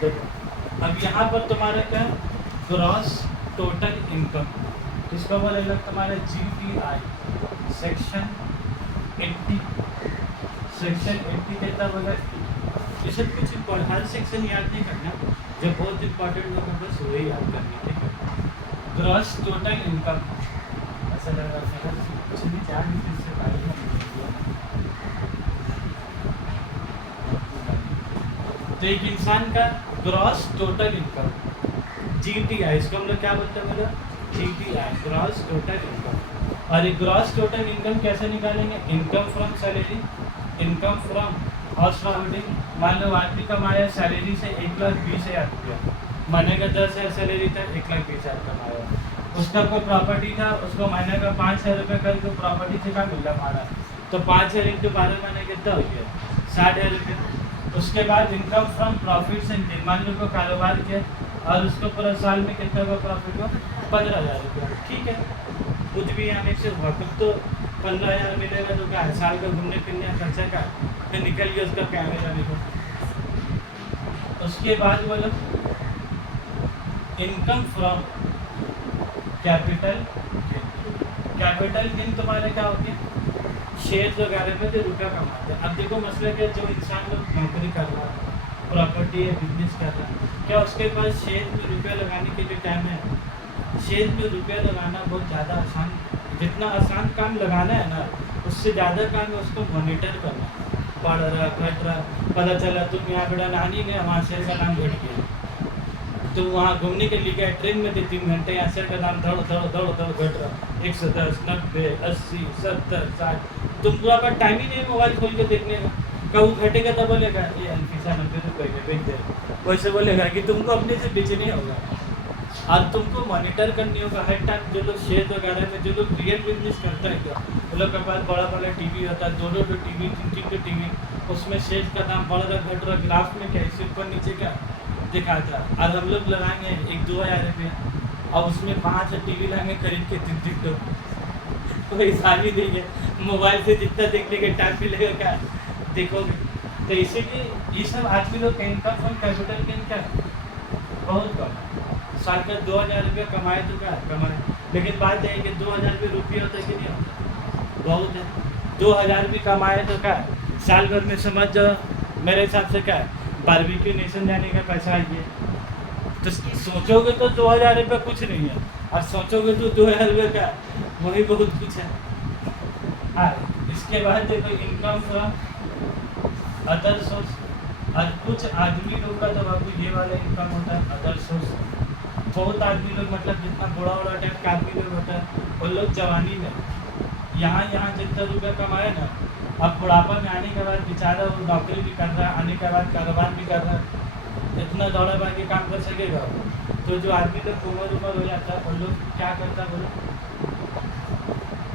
देखो अब यहाँ पर तुम्हारा क्या ग्रॉस टोटल इनकम, इसका बोले लग तुम्हारा GTI सेक्शन 80, सेक्शन 80 कहता बोला। ये सब कुछ हर सेक्शन याद नहीं करना, जो बहुत इंपॉर्टेंट होगा बस वही याद करनी, ठीक है। ग्रॉस टोटल इनकम ऐसा लग रहा है कुछ भी चार से तो एक इंसान का ग्रॉस टोटल इनकम GTI, इसको हम लोग क्या बोलते हैं बोला GTI ग्रॉस टोटल इनकम। और ये ग्रॉस टोटल इनकम कैसे निकालेंगे, income from salary, income from house holding. मान लो आदमी कमाया सैलरी से 1,20,000 रुपया, महीने का 10,000 सैलरी था, 1,20,000 कमाया। उसका कोई प्रॉपर्टी था, उसको महीने का 5,000 रुपये करके प्रॉपर्टी से क्या मिल रहा भाड़ा, तो 5,000 इंटू 12 महीने कितना हो गया 60,000 रुपये। उसके बाद इनकम फ्रॉम प्रॉफिट से, मान लो को कारोबार किया और उसको पूरा साल में कितना का प्रॉफिट हो 15,000 रुपया, ठीक है। कुछ भी आने से हुआ कुछ तो 15,000 मिलेगा तो क्या है, साल का घूमने फिरने का खर्चा का फिर निकल गया उसका कैमरे जाने को। उसके बाद बोलो income from capital, capital gain तुम्हारे क्या हो गया शेयर वगैरह में जो रुपया कमाते हैं। अब देखो मसला क्या, जो इंसान लोग नौकरी कर रहा है, प्रॉपर्टी या बिजनेस कर रहा है, क्या उसके पास शेयर में रुपया लगाने के लिए टाइम है? शेयर में रुपया लगाना बहुत ज़्यादा आसान, जितना आसान काम लगाना है ना उससे ज़्यादा काम है उसको मॉनिटर करना, बढ़ रहा घट रहा। पता चला तुम यहाँ बेटा नानी ने वहाँ शेयर का दाम घट गया, तो वहाँ घूमने के लिए गया ट्रेन में थे 3 घंटे, यहाँ शेयर का दाम दौड़ दौड़ दौड़ दौड़ घट रहा 110, 90, 80, 70, 60। तुमको आपका टाइम ही नहीं मोबाइल खोल के देखने का, कब घटेगा तब बोलेगा ये अनफीसा 90 रुपये में बेच दे, वैसे बोलेगा कि तुमको अपने से बेचने होगा। और तुमको मॉनिटर करनी होगा हर टाइम। जो लोग शेयर वगैरह में, जो लोग रियल बिजनेस करता है क्या, वो लोग के पास बड़ा बड़ा टीवी होता है, 2-2 टीवी 3-3 टीवी, उसमें शेयर का दाम बढ़ रहा घट रहा, ग्राफ में कैसे ऊपर नीचे का दिखाता। और हम लोग लगाएंगे 1-2 हज़ार रुपये और उसमें 5 टीवी लाएंगे खरीद के 3-3 तो कोई हिसाब ही नहीं है। मोबाइल से जितना देखने के टाइम मिलेगा क्या देखोगे। तो इसीलिए ये सब आदमी लोग का इनकम फ्रॉम कैपिटल गेन क्या बहुत कम है। साल का 2,000 रुपये कमाए तो क्या कमाए, लेकिन बात है कि 2,000 रुपये होता है कि नहीं होता, बहुत है। 2,000 भी कमाए तो क्या साल भर में समझ जाओ मेरे हिसाब से क्या बारबेक्यू नेशन जाने का पैसा है। तो सोचोगे तो 2,000 रुपये कुछ नहीं है, और सोचोगे तो 2,000 रुपये का वही बहुत कुछ है। हाँ, इसके बाद देखो इनकम फ्रॉम अदर सोर्स। और कुछ आदमी लोग का तो बाबू ये वाला इनकम होता है अदर सोर्स। बहुत आदमी लोग मतलब जितना बड़ा बड़ा टाइप का आदमी लोग होता है वो लोग जवानी में यहाँ जितना रुपया कमाए ना, अब बुढ़ापा में आने के बाद बेचारा वो नौकरी भी कर रहा है, आने के बाद कारोबार भी कर रहा है, इतना दौड़ा भाग के काम कर सकेगा। तो जो आदमी लोग उम्र हो जाता है वो लोग क्या करता है बोलो,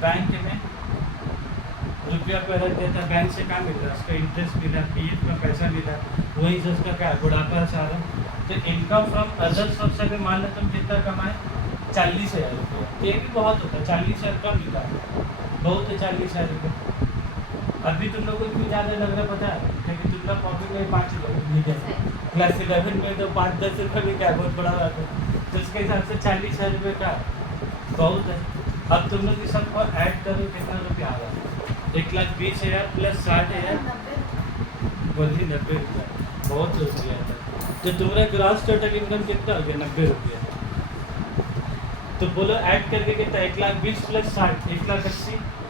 बैंक में रुपया पे रख देता है, बैंक से क्या मिल रहा है उसका इंटरेस्ट मिल रहा है, PF का पैसा मिल रहा है, वही से उसका क्या बुढ़ापा सारा। तो इनकम फ्रॉम अदर सोर्स अगर मान लो तुम कितना कमाए 40,000 रुपये, ये भी बहुत होता है, 40,000 कम निकाल बहुत है 40,000 रुपये। अभी तुम लोगों को क्यों ज़्यादा लग रहा पता है, क्योंकि तुम लोग पॉकेट में 5 रुपये क्लास 11 में तो 5-10 रुपये भी क्या बहुत बड़ा बात है। तो उसके हिसाब से 40,000 रुपये का बहुत है। अब तुम लोग इस सबको ऐड करो कितना रुपया आ रहा है, 1,20,000 प्लस 60,000 बोलिए 90 रुपये, बहुत हो गया था। तो तुम्हारा ग्रॉस टोटल इनकम कितना हो गया 90 रुपये। तो बोलो ऐड करके कितना 1,20,000 प्लस 60 1,80,000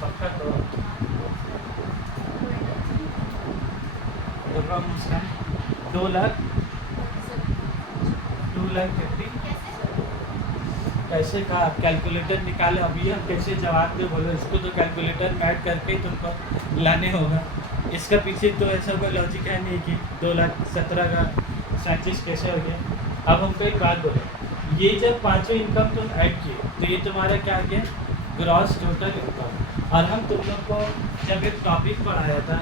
पक्का। तो मुस्कान 2,50,000 कैसे का कैलकुलेटर निकाले, अभी हम कैसे जवाब दे बोलो इसको, तो कैलकुलेटर में ऐड करके ही तुमको लाने होगा। इसका पीछे तो ऐसा कोई लॉजिक है नहीं कि 2,17,000 का 37 कैसे हो गया। अब हमको एक बात बोलो, ये जब पाँचों इनकम तुम ऐड किए तो ये तुम्हारा क्या आ गया ग्रॉस टोटल इनकम। और हम तुम लोग को जब एक टॉपिक पढ़ाया था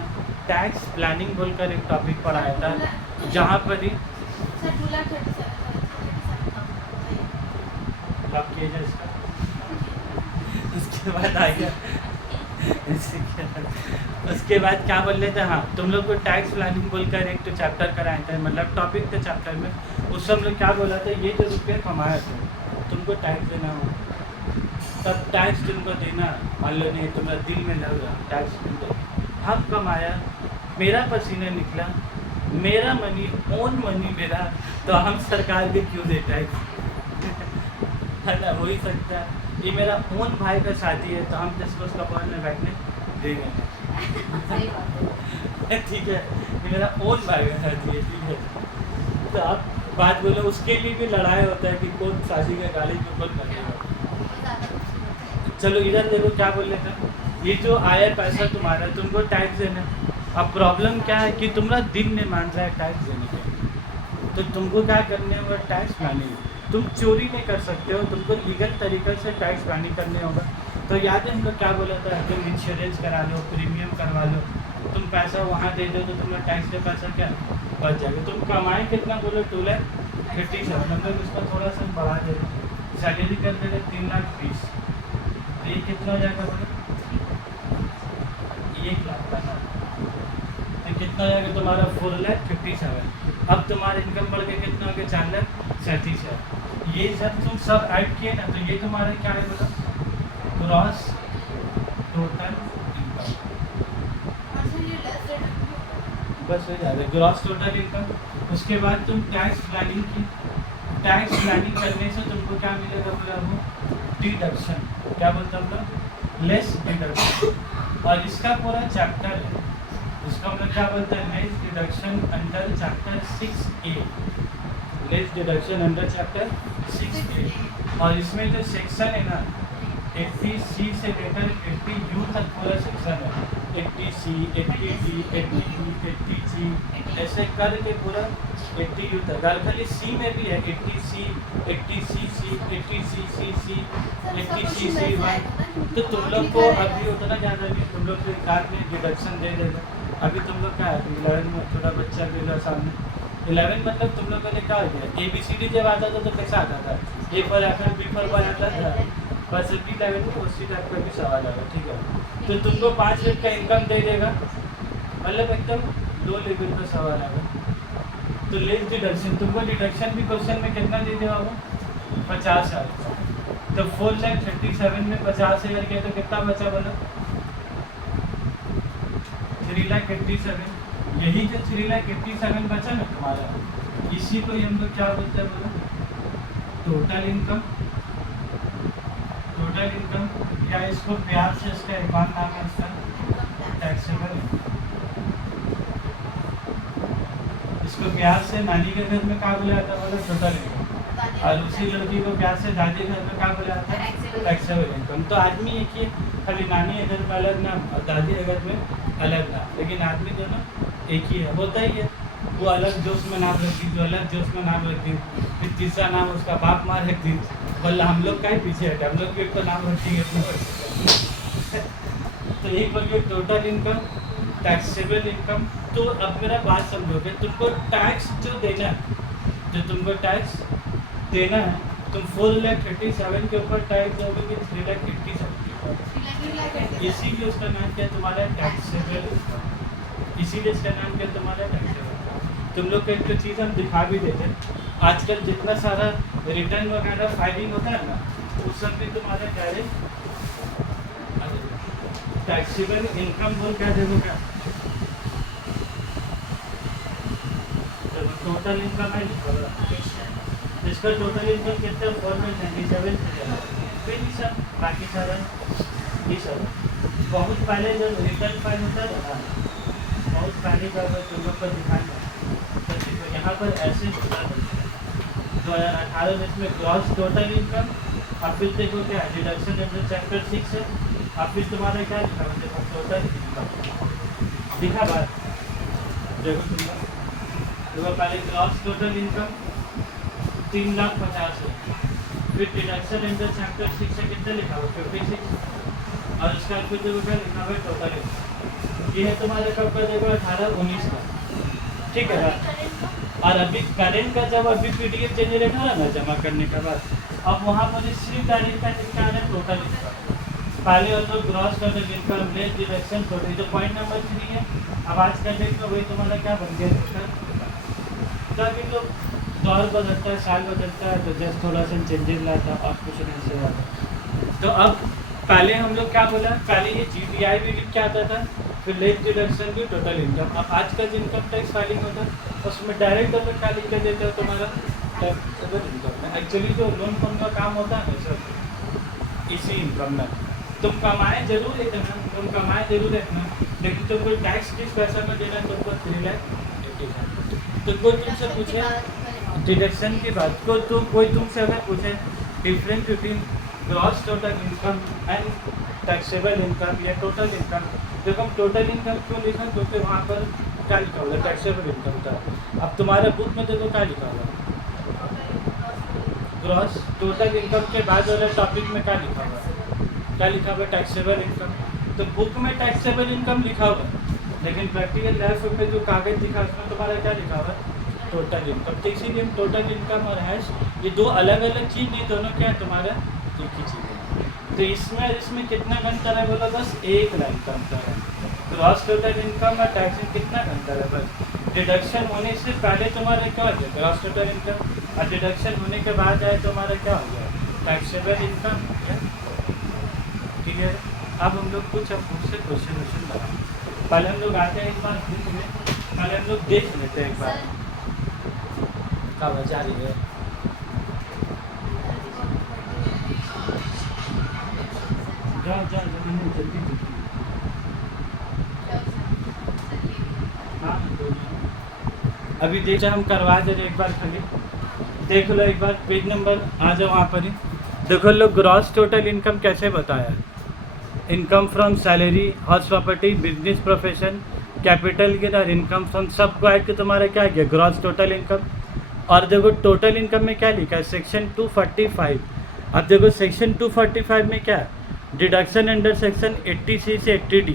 टैक्स प्लानिंग बोलकर एक टॉपिक पढ़ाया था, जहाँ पर ही किया जाए इसका उसके बाद आ गया उसके बाद क्या बोल रहे थे, हाँ तुम लोग को टैक्स प्लानिंग बोलकर एक तो चैप्टर कराए थे, मतलब टॉपिक थे चैप्टर में। उस हम लोग क्या बोला था, ये जो रुपये कमाए थे तुमको टैक्स देना हो, तब टैक्स तुमको देना। मान लो नहीं तुम्हारा दिल में लग रहा टैक्स तुमको, हम कमाया, मेरा पसीना निकला, मेरा मनी, ओन मनी मेरा, तो हम सरकार के क्यों दे टैक्स? है ना, हो ही सकता है। ये मेरा ओन भाई का शादी है तो हम जिसको उसका पॉइंट में बैठने देंगे ठीक है, ये मेरा ओन भाई का शादी है, ठीक है। तो आप बात बोलो, उसके लिए भी लड़ाई होता है कि कौन शादी का गाली में कौन करेगा। चलो इधर देखो क्या बोल रहे थे, ये जो आया पैसा तुम्हारा, तुमको टैक्स देना। अब प्रॉब्लम क्या है कि तुम्हारा दिल नहीं मान रहा है टैक्स देने के, तो तुमको क्या करना होगा, टैक्स प्लानिंग। तुम चोरी नहीं कर सकते हो, तुमको लीगल तरीके से टैक्स प्लानिंग करने होगा। तो याद है हम लोग क्या बोला था, तुम इंश्योरेंस करा लो, प्रीमियम करवा लो, तुम पैसा वहाँ दे दो तो तुम्हारा टैक्स का पैसा क्या बच जाएगा। तुम कमाए कितना बोलो, 2,57,000, मतलब उसका थोड़ा सा बढ़ा दे, सैलरी कर देगा 3,20,000, तो ये कितना हो जाएगा बोलो, 1,00,000 का ना, तो कितना हो जाएगा तुम्हारा 4,57,000। अब तुम्हारा इनकम बढ़ के कितना हो गया, 4,37,000। ये सब तुम सब ऐड किए ना, तो ये तुम्हारा क्या है बोलो, ग्रॉस टोटल इनकम। बस हो जाएगा ग्रॉस टोटल इनकम। उसके बाद तुम टैक्स प्लानिंग की, टैक्स प्लानिंग करने से तुमको क्या मिलेगा बोला, वो डिडक्शन, क्या बोलते हम लोग, लेस डिडक्शन। और इसका पूरा चैप्टर है, इसका हम लोग क्या बोलते हैं, less deduction under chapter 6A, less deduction under chapter 6A। और इसमें जो सेक्शन है ना, 80C से लेकर 80U तक पूरा सेक्शन है, 80C, 80D, 80B, 80C, ऐसे करके पूरा 80U तक। और खाली C में भी है 80C, 80CC, 80CCC, 80CC1। तो तुम लोग को अभी उतना ज़्यादा नहीं, तुम लोग को कार्ड में डिडक्शन दे देगा। अभी तुम लोग क्या है 11 में, थोड़ा बच्चा भी लो सामने 11 मतलब तुम लोगों ने क्या हो गया, ABCD जब आता था तो कैसा आता था, A for Apple, B for boy आता था, बस भी 11 में उसी टाइप का भी सवाल आएगा, ठीक है। तो तुमको 5 लाख का इनकम दे देगा, मतलब एकदम लो लेवल का सवाल आएगा। तो लेस डिडक्शन, तुमको डिडक्शन भी क्वेश्चन में कितना दे देगा वो, 50,000। तो 4,37,000 में 50,000 किया तो कितना बचा बोलो, 3,87,000। यही जो 3,87,000 बचा ना तुम्हारा, इसी को हम लोग क्या बोलते हैं बोलो, टोटल इनकम। टोटल इनकम, या इसको प्यार से इसका एक बार नाम है इसका टैक्सेबल। इसको प्यार से नानी के घर में क्या बोला जाता है बोलो, टोटल इनकम। और उसी लड़की को प्यार से दादी घर में क्या बोला जाता है, टैक्सेबल इनकम। तो आदमी एक ही, खाली नानी अगर में अलग नाम और दादी अगर में अलग नाम, लेकिन आदमी दोनों एक ही है, होता ही है। वो अलग जोश में नाम रखती, जो अलग जोश में नाम रखती, फिर तीसरा नाम उसका बाप माँ रखती, बोला हम लोग का ही पीछे हटे, हम लोग भी एक तो नाम रखेंगे तो एक बोल के टोटल इनकम, टैक्सेबल इनकम। तो अब मेरा बात समझोगे, तुमको टैक्स जो देना है, जो तुमको टैक्स देना है, तुम 4,37,000 के ऊपर टैक्स दोगे कि 3,87,000 के ऊपर, इसीलिए उसका नाम क्या है तुम्हारा टैक्सेबल इनकम, इसीलिए इसका नाम क्या तुम्हारा टैक्सेबल। तुम लोग को एक तो चीज़ हम दिखा भी देते हैं, आजकल जितना सारा रिटर्न वगैरह फाइलिंग होता है ना, उस सब भी तुम्हारा क्या है टैक्सेबल इनकम बोल क्या देखो क्या, टोटल इनकम है इसका टोटल इनकम कितना 4,97 फिर ये सब बाकी सारा ये सब बहुत पहले जब रिटर्न फाइल होता है ना, बहुत पहले का तुम लोग को दिखाएंगे, तो यहाँ पर ऐसे होता है 2018 में इसमें ग्रॉस टोटल इनकम। और फिर देखो क्या डिडक्शन अंडर चैप्टर 6 है, और फिर तुम्हारा क्या लिखा है देखो टोटल इनकम दिखा बात देखो तुम लोग, देखो पहले ग्रॉस टोटल इनकम 3,50,000 है, फिर डिडक्शन अंडर चैप्टर 6 से कितना लिखा हुआ 56, और उसका फिर देखो क्या लिखा हुआ टोटल इनकम। ये है तुम्हारे कब का देखो 18-19 का, ठीक है ना। और अभी करेंट का जब अभी PDF जनरेट हो रहा है ना जमा करने के बाद, अब वहाँ मुझे सिर्फ डायरेक्ट का लिखा है टोटल इनकम, पहले और तो gross total income less deduction total, जो पॉइंट नंबर 3 है। अब आज का डेट में वही तुम्हारा क्या बन गया, तो अभी तो दौर बदलता है, साल बदलता है, तो जस्ट थोड़ा सा चेंजेस लाता, अब कुछ नहीं से ज़्यादा। तो अब पहले हम लोग क्या बोला, पहले ये GDI भी लिख के आता था, फिर लेस डिडक्शन भी टोटल इनकम। अब आज का जो इनकम टैक्स फाइलिंग होता है उसमें डायरेक्ट अगर क्या लिख के देते हो तुम्हारा टैक्सेबल इनकम में। एक्चुअली जो लोन फोन का काम होता है ना सर, इसी इनकम में तुम कमाए जरूर इतना, तुम कमाए जरूर इतना, लेकिन तुमको टैक्स किस पैसा में देना है, तुमको 3,80,000। तो कोई तुमसे पूछे डिडक्शन की बात को, तो कोई तुमसे अगर पूछे difference between gross total income and taxable income या टोटल इनकम, देखो हम टोटल इनकम क्यों लिखा, क्योंकि वहाँ पर क्या लिखा होगा, टैक्सेबल इनकम था। अब तुम्हारे बुक में देखो क्या लिखा होगा, ग्रॉस टोटल इनकम के बाद वाले टॉपिक में क्या लिखा हुआ, क्या लिखा हुआ, टैक्सेबल इनकम। तो बुक में टैक्सेबल इनकम लिखा हुआ, लेकिन प्रैक्टिकल लाइफ में जो कागज दिखा उसमें तुम्हारा क्या लिखा हुआ, टोटल इनकम। तो इसीलिए हम टोटल इनकम और हैश ये दो अलग अलग चीज़ नहीं, दोनों क्या है तुम्हारा एक ही चीज़ है। तो इसमें कितना अंतर है बोला, बस एक लाइन का अंतर है। ग्रॉस टोटल इनकम और टैक्स में कितना अंतर है, बस डिडक्शन होने से पहले तुम्हारा क्या हो गया ग्रॉस टोटल इनकम, और डिडक्शन होने के बाद आए तुम्हारा क्या हो गया टैक्सेबल इनकम। ठीक है, अब हम लोग कुछ अब मुझसे क्वेश्चन बनाए। पहले हम लोग आते हैं एक बार बुक में, पहले हम लोग देख लेते हैं एक बार क्या वजह रही है। मैंने जल्दी हाँ अभी देखा हम करवा दे रहे, एक बार खाली देख लो, एक बार पेज नंबर आ जाओ वहाँ पर ही देखो लो, ग्रॉस टोटल इनकम कैसे बताया, income from salary, house property, business profession, capital gain और इनकम फ्रॉम सबको ऐड के तुम्हारा क्या गया ग्रॉस टोटल इनकम। और देखो टोटल इनकम में क्या लिखा है, सेक्शन 245। अब देखो सेक्शन 245 में क्या है, डिडक्शन अंडर सेक्शन 80C से 80D,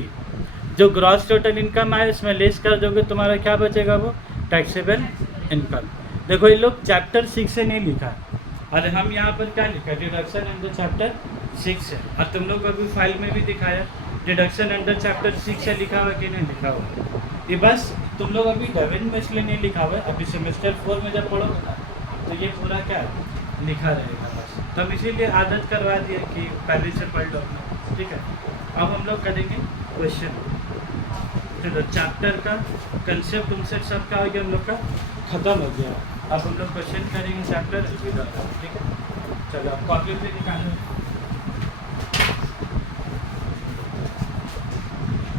जो ग्रॉस टोटल इनकम आए उसमें लेस कर दोगे तुम्हारा क्या बचेगा, वो टैक्सेबल इनकम। देखो ये लोग चैप्टर 6 से नहीं लिखा, और हम यहाँ पर क्या लिखा, डिडक्शन अंडर चैप्टर 6 है। और तुम लोग अभी फाइल में भी दिखाया डिडक्शन अंडर चैप्टर 6 से लिखा हुआ कि नहीं लिखा हुआ, ये बस तुम लोग अभी 11 में इसलिए नहीं लिखा हुआ है, अभी सेमेस्टर 4 में जब पढ़ोगे ना तो ये पूरा क्या लिखा रहेगा बस। तो हम इसीलिए आदत करवा दिए कि पहले से पढ़ लो, ठीक है। अब हम लोग करेंगे क्वेश्चन, चलो चैप्टर का कंसेप्ट उनसे सब क्या हो गया हम लोग का ख़त्म हो गया। अब हम लोग क्वेश्चन करेंगे चैप्टर, ठीक है। चलो आप कॉपी पे दिखाना।